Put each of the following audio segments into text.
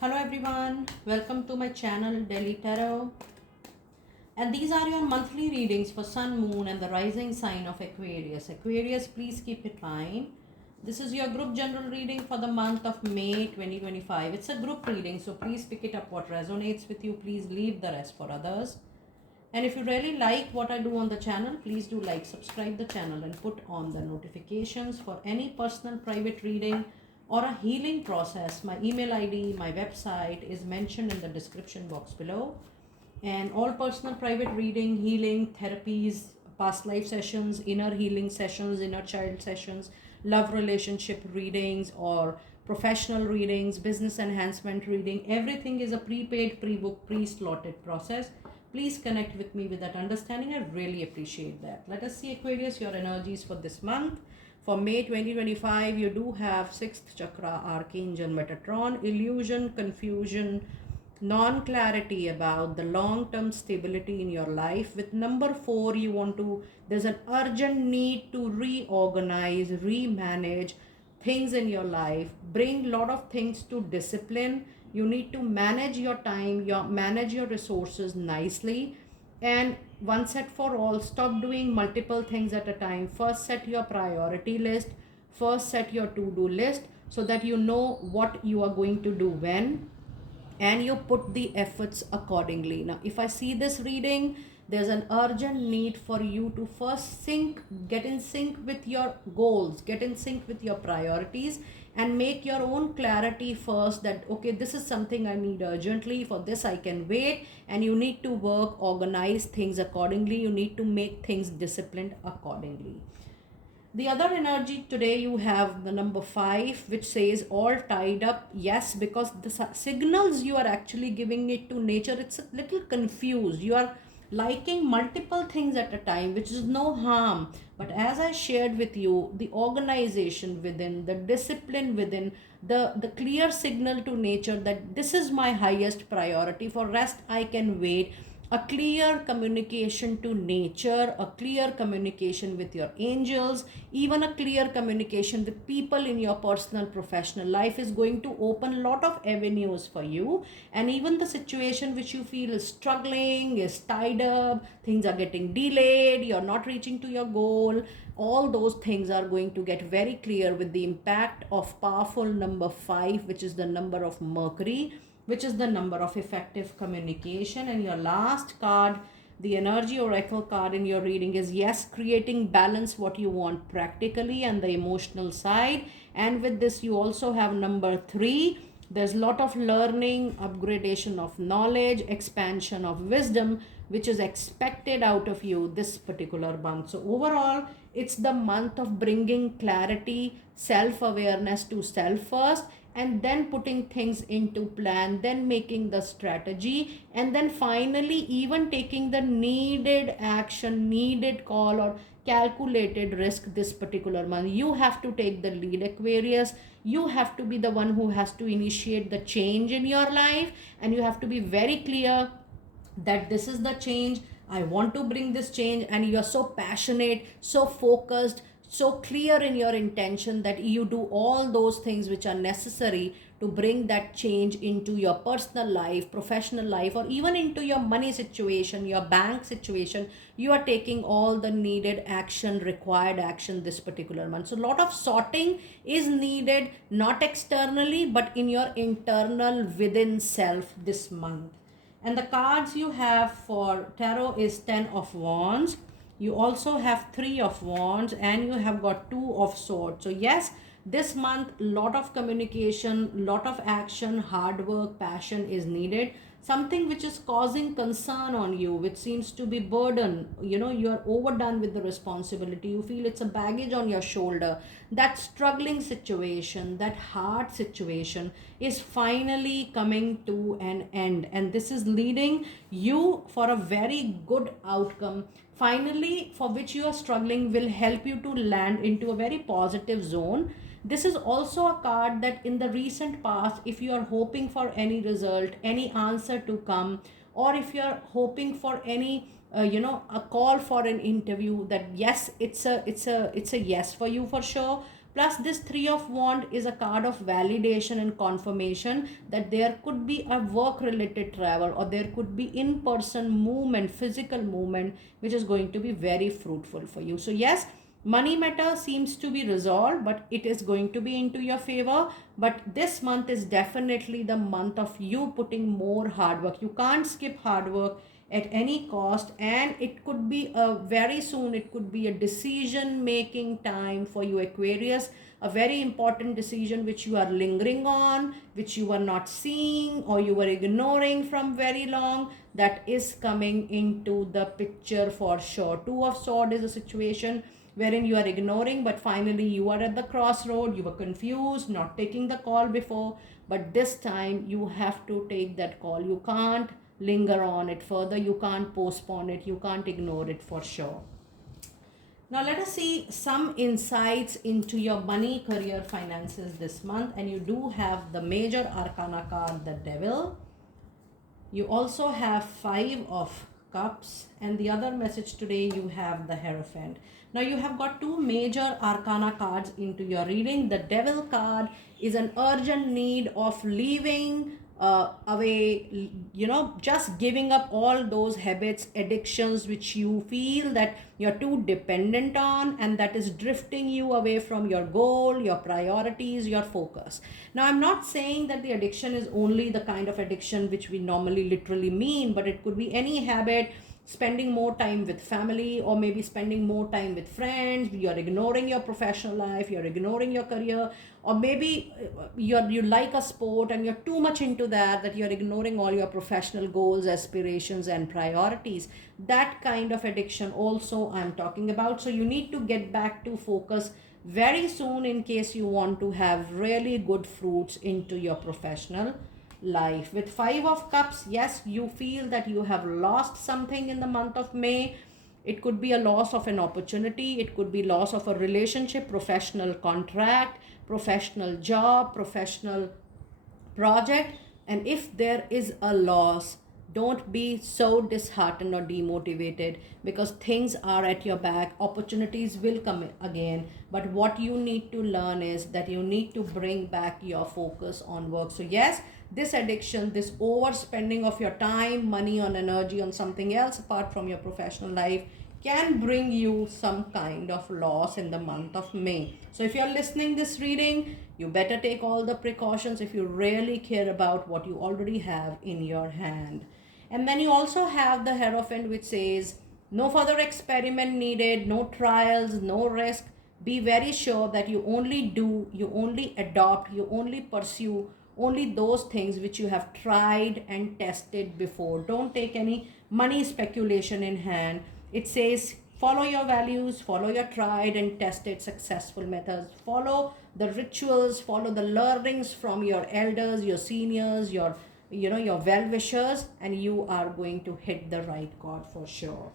Hello everyone, welcome to my channel Daily Tarot, and these are your monthly readings for Sun, Moon and the rising sign of Aquarius. Aquarius, please keep it fine. This is your group general reading for the month of May 2025. It's a group reading, so please pick it up what resonates with you. Please leave the rest for others. And if you really like what I do on the channel, please do like, subscribe the channel and put on the notifications for any personal private reading or a healing process. My email ID, my website is mentioned in the description box below. And all personal private reading, healing, therapies, past life sessions, inner healing sessions, inner child sessions, love relationship readings, or professional readings, business enhancement reading, everything is a prepaid, pre-booked, pre-slotted process. Please connect with me with that understanding. I really appreciate that. Let us see, Aquarius, your energies for this month. For May 2025, you do have 6th chakra, Archangel Metatron, illusion, confusion, non-clarity about the long-term stability in your life. With number 4, you want to, there's an urgent need to reorganize, remanage things in your life, bring a lot of things to discipline. You need to manage your time, manage your resources nicely, and one set for all, stop doing multiple things at a time. First set your priority list, first set your to-do list, so that you know what you are going to do when, and you put the efforts accordingly. Now if I see this reading, there's an urgent need for you to first get in sync with your goals, get in sync with your priorities, and make your own clarity first, that okay, this is something I need urgently, for this I can wait. And you need to work, organize things accordingly, you need to make things disciplined accordingly. The other energy today, you have the number 5, which says all tied up. Yes, because the signals you are actually giving it to nature, it's a little confused. You are liking multiple things at a time, which is no harm. But as I shared with you, the organization within, the discipline within, the clear signal to nature that this is my highest priority, for rest I can wait. A clear communication to nature, a clear communication with your angels, even a clear communication with people in your personal professional life is going to open a lot of avenues for you. And even the situation which you feel is struggling, is tied up, things are getting delayed, you're not reaching to your goal, all those things are going to get very clear with the impact of powerful number 5, which is the number of Mercury, which is the number of effective communication. And your last card, the energy oracle card in your reading, is yes, creating balance, what you want practically and the emotional side. And with this, you also have number 3. There's a lot of learning, upgradation of knowledge, expansion of wisdom, which is expected out of you this particular month. So overall, it's the month of bringing clarity, self-awareness to self first, and then putting things into plan, then making the strategy, and then finally even taking the needed action, needed call, or calculated risk this particular month. You have to take the lead, Aquarius. You have to be the one who has to initiate the change in your life, and you have to be very clear that this is the change, I want to bring this change, and you are so passionate, so focused, so clear in your intention that you do all those things which are necessary to bring that change into your personal life, professional life, or even into your money situation, your bank situation. You are taking all the needed action, required action this particular month. So a lot of sorting is needed, not externally, but in your internal within self this month. And the cards you have for tarot is 10 of wands. You also have 3 of wands, and you have got 2 of swords. So yes, this month lot of communication, lot of action, hard work, passion is needed. Something which is causing concern on you, which seems to be burden, you are overdone with the responsibility, you feel it's a baggage on your shoulder. That struggling situation, that hard situation is finally coming to an end, and this is leading you for a very good outcome finally, for which you are struggling, will help you to land into a very positive zone. This is also a card that in the recent past, if you are hoping for any result, any answer to come, or if you are hoping for any a call for an interview, that yes, it's a yes for you for sure. Plus, this Three of Wands is a card of validation and confirmation that there could be a work related travel, or there could be in person movement, physical movement, which is going to be very fruitful for you. So, yes, money matter seems to be resolved, but it is going to be into your favor. But this month is definitely the month of you putting more hard work. You can't skip hard work at any cost, and it could be a very soon, it could be a decision making time for you, Aquarius. A very important decision which you are lingering on, which you are not seeing, or you were ignoring from very long, that is coming into the picture for sure. Two of Swords is a situation wherein you are ignoring, but finally you are at the crossroad. You were confused, not taking the call before, but this time you have to take that call. You can't linger on it further, you can't postpone it, you can't ignore it for sure. Now let us see some insights into your money, career, finances this month. And you do have the major arcana card, the Devil. You also have Five of Cups, and the other message today you have the Hierophant. Now you have got two major arcana cards into your reading. The Devil card is an urgent need of leaving away, just giving up all those habits, addictions which you feel that you're too dependent on, and that is drifting you away from your goal, your priorities, your focus. Now, I'm not saying that the addiction is only the kind of addiction which we normally literally mean, but it could be any habit. Spending more time with family, or maybe spending more time with friends. You're ignoring your professional life, you're ignoring your career, or maybe you like a sport and you're too much into that you're ignoring all your professional goals, aspirations, and priorities. That kind of addiction also I'm talking about. So you need to get back to focus very soon in case you want to have really good fruits into your professional life. With Five of Cups, yes, you feel that you have lost something in the month of May. It could be a loss of an opportunity, it could be loss of a relationship, professional contract, professional job, professional project. And if there is a loss, don't be so disheartened or demotivated, because things are at your back, opportunities will come again. But what you need to learn is that you need to bring back your focus on work. So yes, this addiction, this overspending of your time, money, on energy on something else apart from your professional life, can bring you some kind of loss in the month of May. So if you're listening this reading, you better take all the precautions if you really care about what you already have in your hand. And then you also have the Hierophant, which says no further experiment needed, no trials, no risk. Be very sure that you only adopt, you only pursue only those things which you have tried and tested before. Don't take any money speculation in hand. It says follow your values, follow your tried and tested successful methods, follow the rituals, follow the learnings from your elders, your seniors, your well-wishers, and you are going to hit the right chord for sure.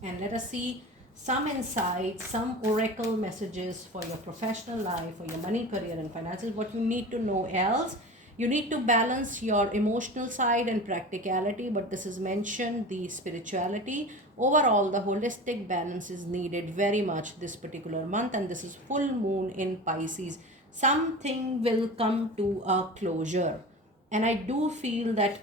And let us see some insights, some oracle messages for your professional life, for your money, career, and finances. What you need to know else. You need to balance your emotional side and practicality, but this is mentioned, the spirituality. Overall, the holistic balance is needed very much this particular month, and this is full moon in Pisces. Something will come to a closure, and I do feel that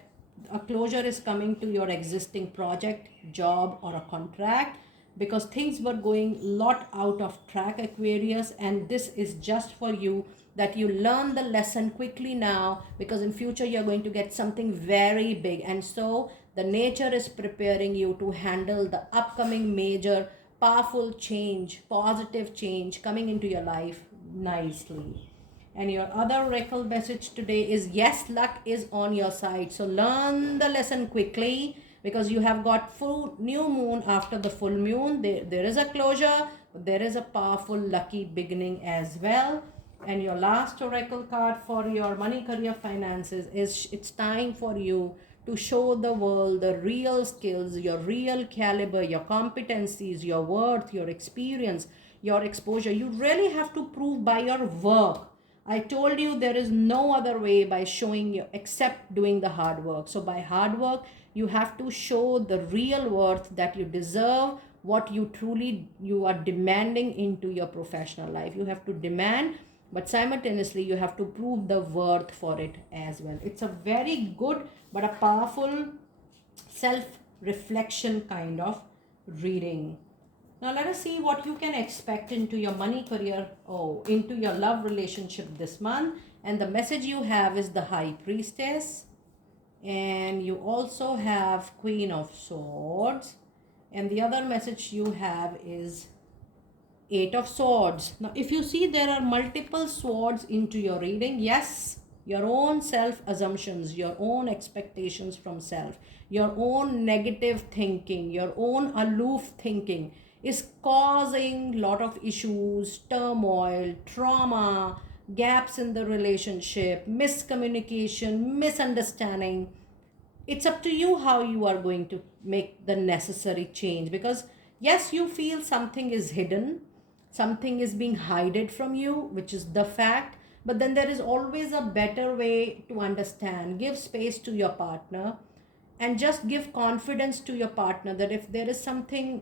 a closure is coming to your existing project, job, or a contract, because things were going lot out of track, Aquarius, and this is just for you, that you learn the lesson quickly now, because in future you're going to get something very big. And so the nature is preparing you to handle the upcoming major powerful change, positive change coming into your life nicely. And your other oracle message today is yes, luck is on your side. So learn the lesson quickly, because you have got full new moon after the full moon. There is a closure, but there is a powerful lucky beginning as well. And your last oracle card for your money, career, finances is it's time for you to show the world the real skills, your real caliber, your competencies, your worth, your experience, your exposure. You really have to prove by your work. I told you there is no other way by showing you except doing the hard work. So by hard work, you have to show the real worth that you deserve what you are demanding into your professional life. You have to demand, but simultaneously you have to prove the worth for it as well. It's a very good but a powerful self reflection kind of reading. Now let us see what you can expect into your money, career, into your love relationship this month. And the message you have is the High Priestess, and you also have Queen of Swords, and the other message you have is Eight of Swords. Now if you see, there are multiple swords into your reading. Yes, your own self assumptions, your own expectations from self, your own negative thinking, your own aloof thinking is causing lot of issues, turmoil, trauma, gaps in the relationship, miscommunication, misunderstanding. It's up to you how you are going to make the necessary change, because yes, you feel something is hidden, something is being hidden from you, which is the fact, but then there is always a better way to understand. Give space to your partner and just give confidence to your partner that if there is something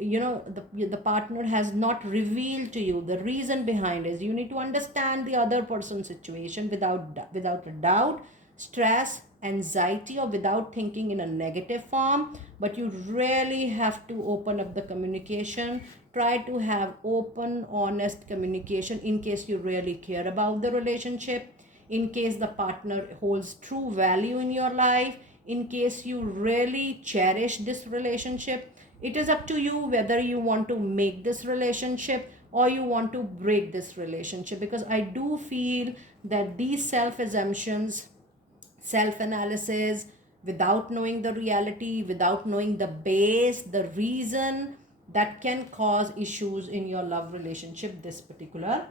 the partner has not revealed to you, the reason behind is you need to understand the other person's situation without a doubt, stress, anxiety, or without thinking in a negative form. But you really have to open up the communication. Try to have open, honest communication in case you really care about the relationship, in case the partner holds true value in your life, in case you really cherish this relationship. It is up to you whether you want to make this relationship or you want to break this relationship, because I do feel that these self assumptions, self analysis, without knowing the reality, without knowing the base, the reason, that can cause issues in your love relationship this particular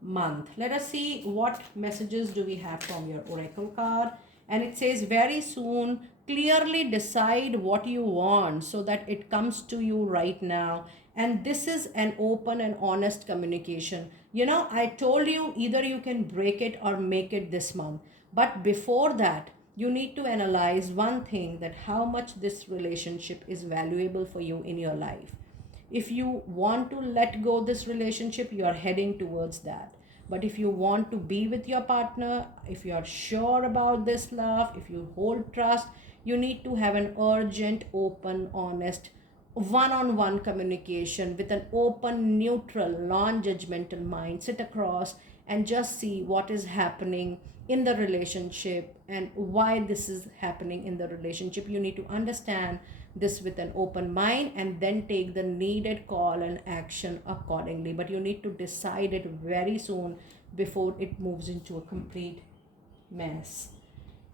month. Let us see what messages do we have from your oracle card. And it says, very soon, clearly decide what you want so that it comes to you right now. And this is an open and honest communication. I told you either you can break it or make it this month. But before that, you need to analyze one thing, that how much this relationship is valuable for you in your life. If you want to let go this relationship, you are heading towards that. But if you want to be with your partner, if you are sure about this love, if you hold trust, you need to have an urgent, open, honest, one-on-one communication with an open, neutral, non-judgmental mind. Sit across and just see what is happening in the relationship and why this is happening in the relationship. You need to understand this with an open mind and then take the needed call and action accordingly. But you need to decide it very soon before it moves into a complete mess.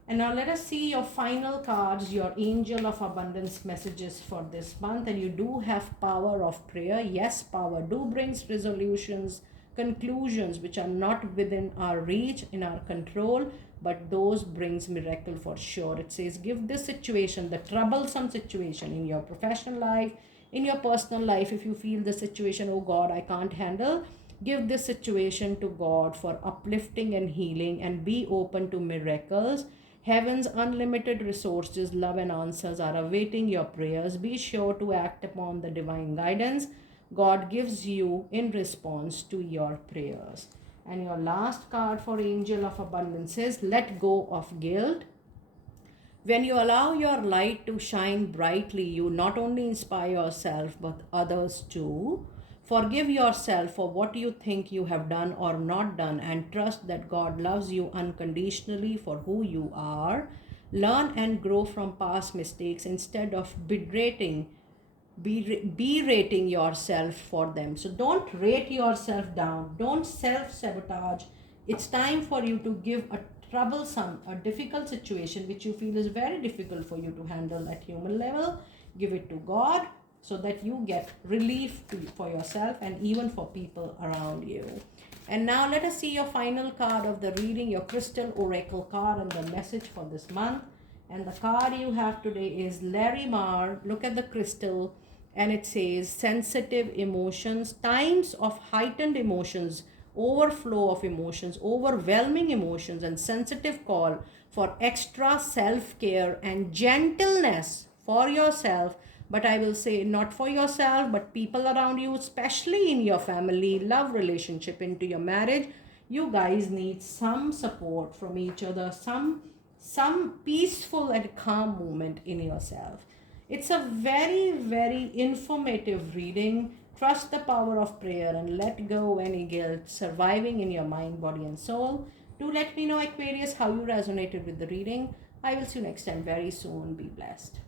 And now let us see your final cards, your Angel of Abundance messages for this month. And you do have power of prayer. Yes, power do brings resolutions, conclusions which are not within our reach, in our control, but those brings miracle for sure. It says, give this situation, the troublesome situation in your professional life, in your personal life, if you feel the situation, oh God, I can't handle, give this situation to God for uplifting and healing, and be open to miracles. Heaven's unlimited resources, love, and answers are awaiting your prayers. Be sure to act upon the divine guidance God gives you in response to your prayers. And your last card for Angel of Abundance is, let go of guilt. When you allow your light to shine brightly, you not only inspire yourself but others too. Forgive yourself for what you think you have done or not done, and trust that God loves you unconditionally for who you are. Learn and grow from past mistakes instead of berating yourself for them. So don't rate yourself down. Don't self-sabotage. It's time for you to give a troublesome, a difficult situation which you feel is very difficult for you to handle at human level. Give it to God so that you get relief for yourself and even for people around you. And now let us see your final card of the reading, your crystal oracle card, and the message for this month. And the card you have today is Larry Marr. Look at the crystal, and it says, sensitive emotions, times of heightened emotions, overflow of emotions, overwhelming emotions, and sensitive call for extra self-care and gentleness for yourself but I will say not for yourself, but people around you, especially in your family, love relationship, into your marriage. You guys need some support from each other, some peaceful and calm moment in yourself. It's a very, very informative reading. Trust the power of prayer and let go any guilt surviving in your mind, body, and soul. Do let me know, Aquarius, how you resonated with the reading. I will see you next time very soon. Be blessed.